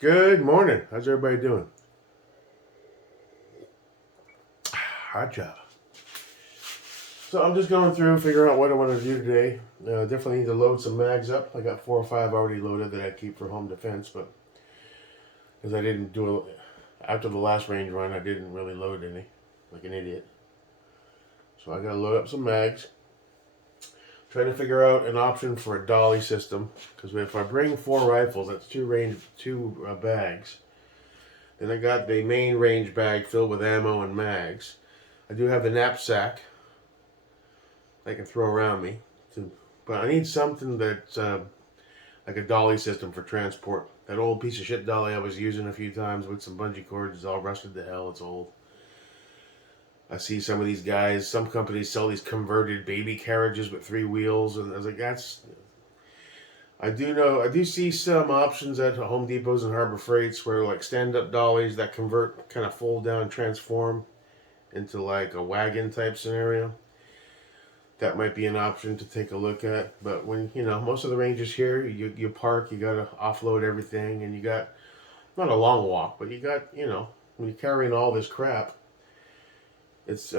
Good morning. How's everybody doing? Hot job. So I'm just going through, figuring out what I want to do today. Definitely need to load some mags up. I got 4 or 5 already loaded that I keep for home defense, but because I didn't do it after the last range run, I didn't really load any, like an idiot. So I got to load up some mags. Trying to figure out an option for a dolly system, because if I bring 4 rifles, that's two bags. Then I got the main range bag filled with ammo and mags. I do have the knapsack I can throw around me. But I need something that's like a dolly system for transport. That old piece of shit dolly I was using a few times with some bungee cords is all rusted to hell. It's old. I see some of these guys, some companies sell these converted baby carriages with 3 wheels, and I was like, that's. I do know, I do see some options at Home Depots and Harbor Freights where like stand-up dollies that convert, kind of fold down, transform into like a wagon type scenario. That might be an option to take a look at. But when most of the ranges here, you park, you gotta offload everything, and you got not a long walk, but you got when you're carrying all this crap, it's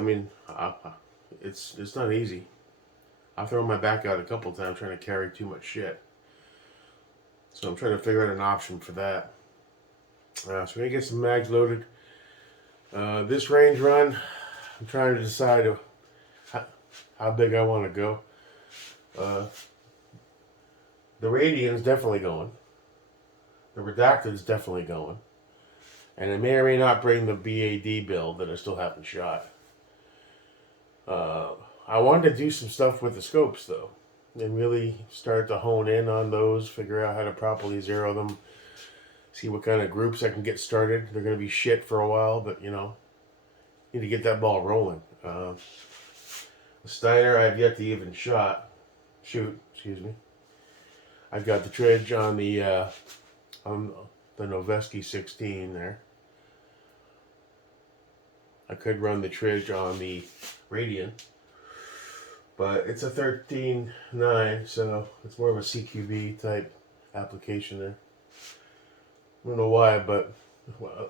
it's not easy. I've thrown my back out a couple times trying to carry too much shit. So I'm trying to figure out an option for that. So we're gonna get some mags loaded. This range run, I'm trying to decide how big I want to go. Uh, the Radian's definitely going. The Redacted's definitely going. And I may or may not bring the BAD build that I still haven't shot. I wanted to do some stuff with the scopes though, and really start to hone in on those, figure out how to properly zero them, see what kind of groups I can get started. They're going to be shit for a while, but need to get that ball rolling. Steiner, I've yet to even shoot. Excuse me. I've got the Tridge on the Noveske 16 there. I could run the Tridge on the Radian, but it's a 13.9, so it's more of a CQB type application there. I don't know why, but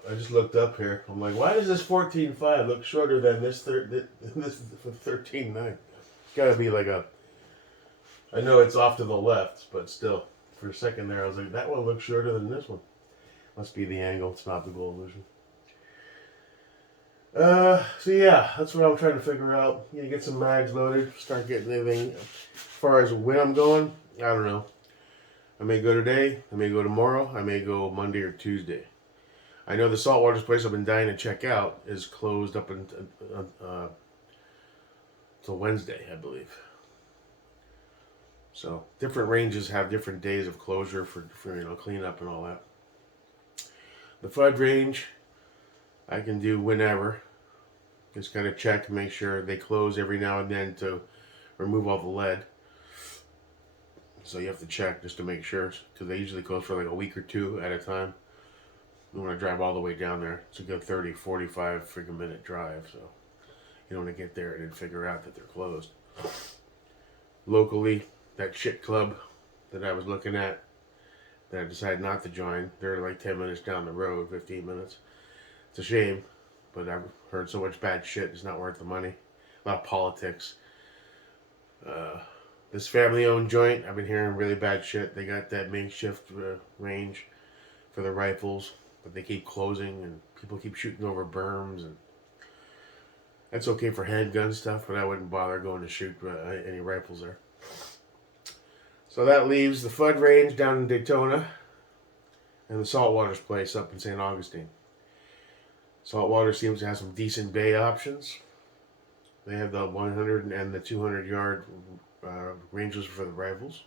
I just looked up here. I'm like, why does this 14.5 look shorter than this 13.9? It's got to be like a. I know it's off to the left, but still, for a second there, I was like, that one looks shorter than this one. Must be the angle. It's an optical illusion. So yeah, that's what I'm trying to figure out. Get some mags loaded, start getting everything. As far as when I'm going, I don't know. I may go today, I may go tomorrow, I may go Monday or Tuesday. I know the saltwater place I've been dying to check out is closed up until Wednesday, I believe. So different ranges have different days of closure for cleanup and all that. The Fudd range, I can do whenever. Just gotta check and make sure they close every now and then to remove all the lead. So you have to check just to make sure, because they usually close for like a week or two at a time. You want to drive all the way down there. It's a good 30, 45 freaking minute drive, so you don't want to get there and then figure out that they're closed. Locally, that shit club that I was looking at, that I decided not to join, they're like 10 minutes down the road, 15 minutes. It's a shame, but I've heard so much bad shit, it's not worth the money. A lot of politics. This family-owned joint, I've been hearing really bad shit. They got that makeshift range for the rifles, but they keep closing, and people keep shooting over berms, and that's okay for handgun stuff, but I wouldn't bother going to shoot any rifles there. So that leaves the Fudd range down in Daytona, and the Saltwater's place up in St. Augustine. Saltwater seems to have some decent bay options. They have the 100 and the 200 yard ranges for the rifles.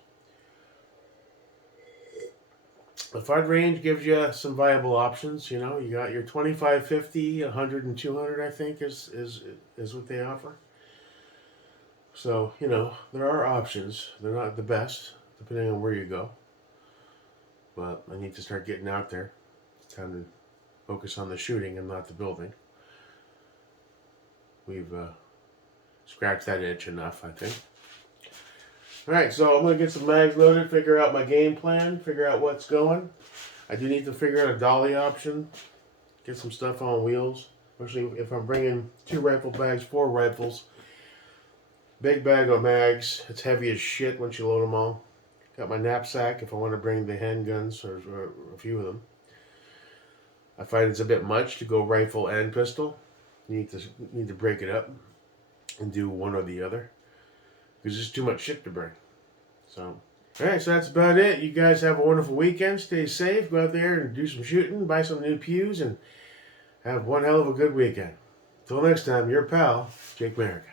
The Fudd range gives you some viable options. You got your 25, 50, 100, and 200. I think is what they offer. So there are options. They're not the best depending on where you go. But I need to start getting out there. It's time to focus on the shooting and not the building. We've scratched that itch enough, I think. Alright, so I'm going to get some mags loaded, figure out my game plan, figure out what's going. I do need to figure out a dolly option. Get some stuff on wheels. Especially if I'm bringing 2 rifle bags, 4 rifles. Big bag of mags. It's heavy as shit once you load them all. Got my knapsack if I want to bring the handguns or a few of them. I find it's a bit much to go rifle and pistol. You need to break it up and do one or the other. Because there's too much shit to bring. So, alright, so that's about it. You guys have a wonderful weekend. Stay safe. Go out there and do some shooting. Buy some new pews. And have one hell of a good weekend. Till next time, your pal, Jake Merrick.